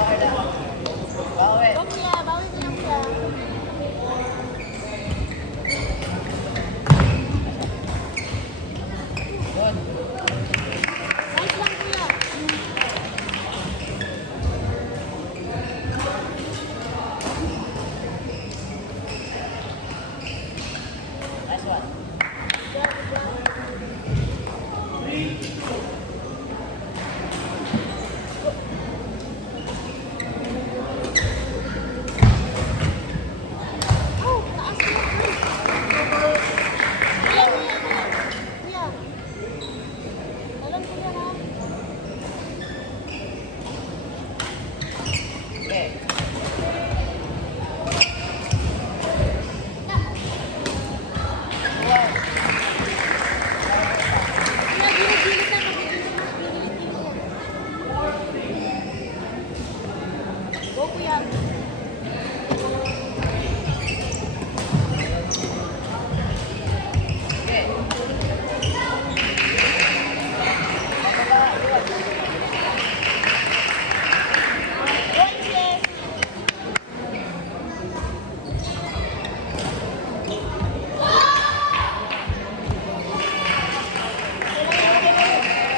Bawi. Go kuya, bawi ka lang kuya. Good. Nice lang kuya. Nice one. Oh, taas kuya. Kuya, kuya, kuya. Kuya. Alam kuya ha. Okay. One. Kuya, gilid-gilid na. Gilid-gilid yan. Go kuya. Okay. Go Isis.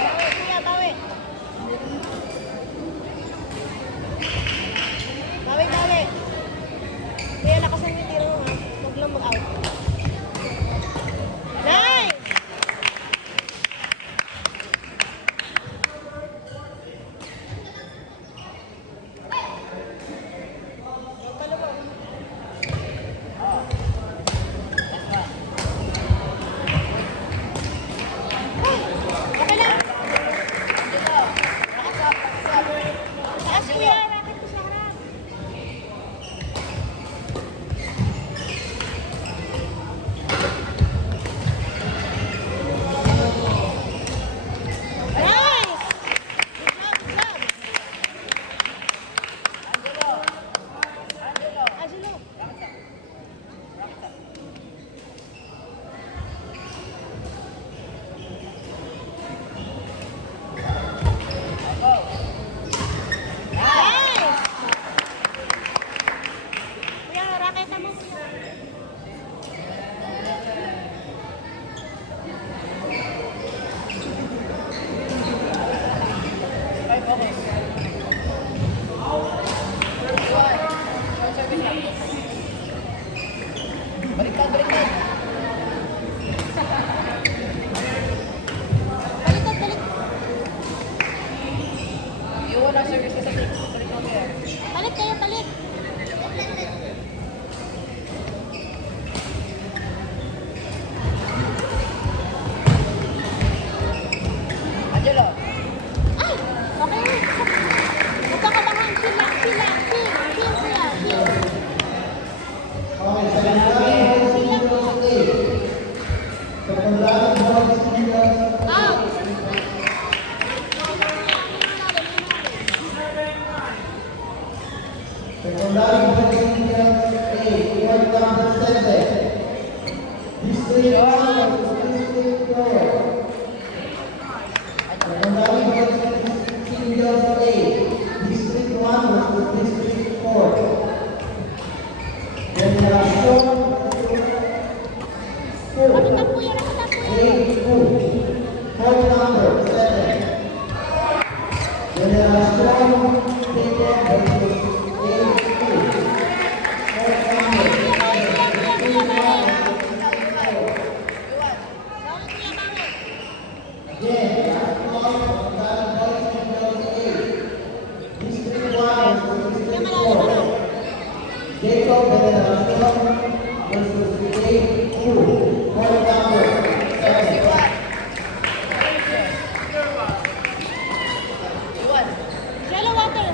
Bawi kuya, bawi. Bawi, bawi. Kuya, lakasan yung tiro mo ha. Huwag lang mag-out. Nice! Magpalubog. Okay lang. Taas kuya, racket ko sa harap. Nice! Good job, good job. Angelo. Nice! Kuya, racket mo. Okay, focus. One. Short service lang. Baliktad, baliktad. Baliktad, balik. Iwan ang service ko sa six. Balik mo kaya. Balik kayo, balik. Angelo. Ay! Okay. Huwag kang kabahan. Chill lang, chill lang. Chill, chill kuya, chill. Out! Rakitan kuya, rakitan kuya. Jello water.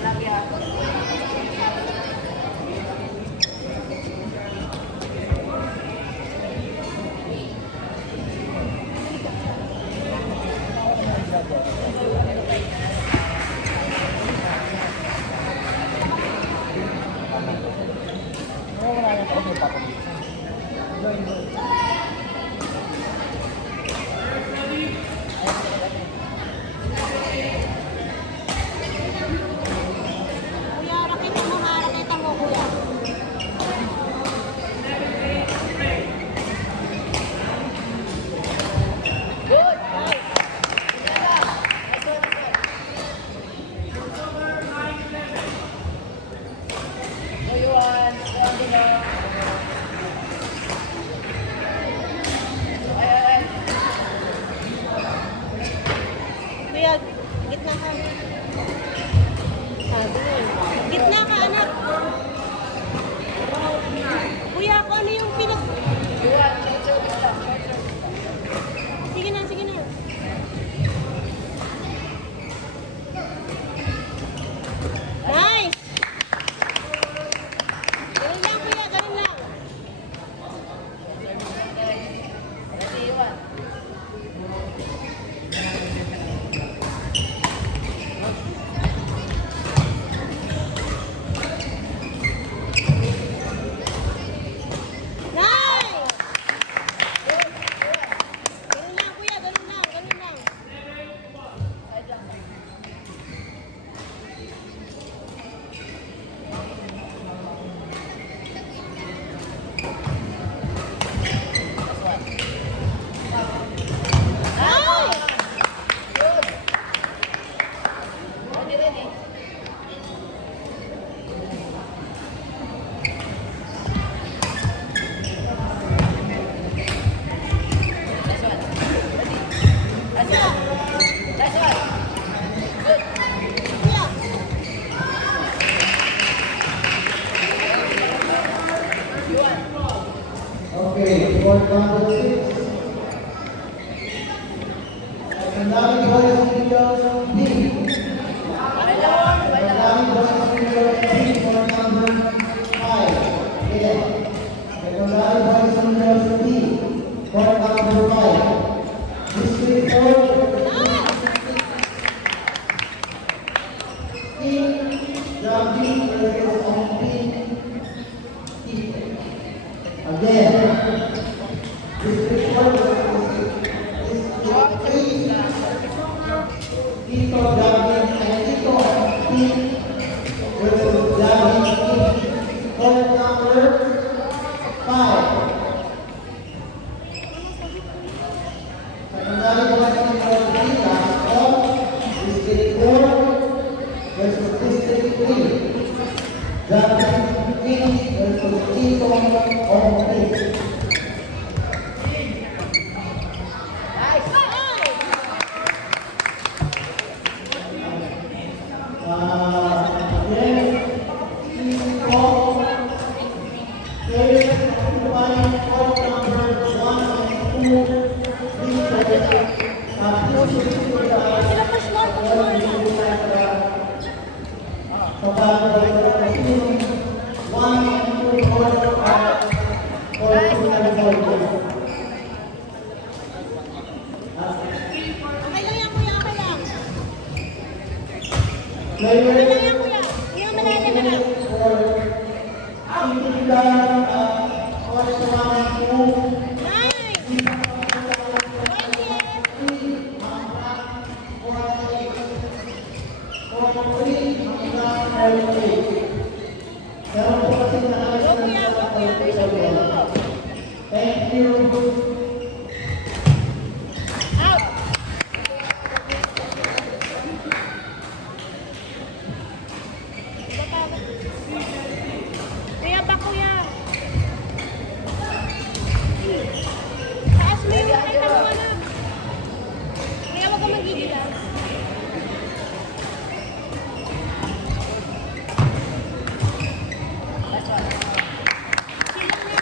Malaki ha. Kuya, gitna ka. Sabi mo. Gitna ka, anak. Kuya, kung ano yung pinag... Iwan, short service lang. Short service lang. Sige na, sige na. Nice! Ganun lang, kuya, ganun lang. Ready, Iwan. Nice! Ganun lang, kuya, ganun lang, ganun lang. Side lang. Last one. Nice! Good. Ready, ready. Last one. Ready. Last one. Last one. Good. Kuya, Iwan. Okay, board number 6. Secondary boys leaders B. Okay lang. Okay lang. Secondary boys leaders B, board number 5. Yeah. Secondary boys leaders B, board number 5. District 4, nice! Team Jogging versus OP. Again. District 4 versus Short District 3. service lang. Tito Gavin and Tito P versus Gavin P. Court number 5. Secondary Boarding Court 3, last call. District 4 versus District 3. Gavin P versus Tito O.P. Nice. Again, Tito There's occupying court number 1 and 2. Sila push more, push more lang. Okay lang yan, kuya, okay lang. Okay lang yan, kuya. Hindi mo malalim na lang. Nice! Thank you. Out! Kuya, pa kuya. Taas mo yung kita mo, anak. Kuya, huwag ka magigil, ah. Last one. Silang na.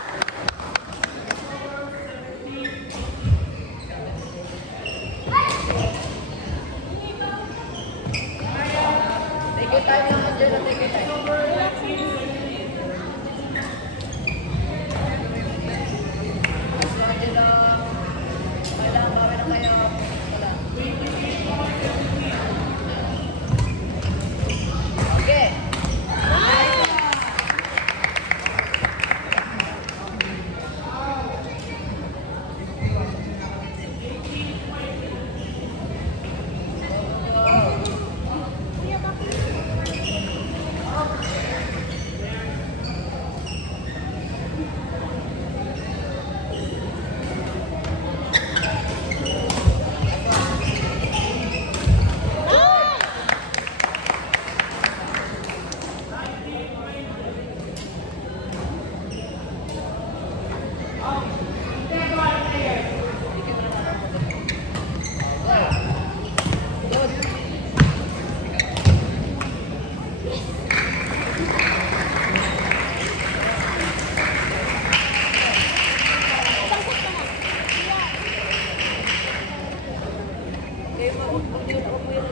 Huwag mo yun, huwag mo yun,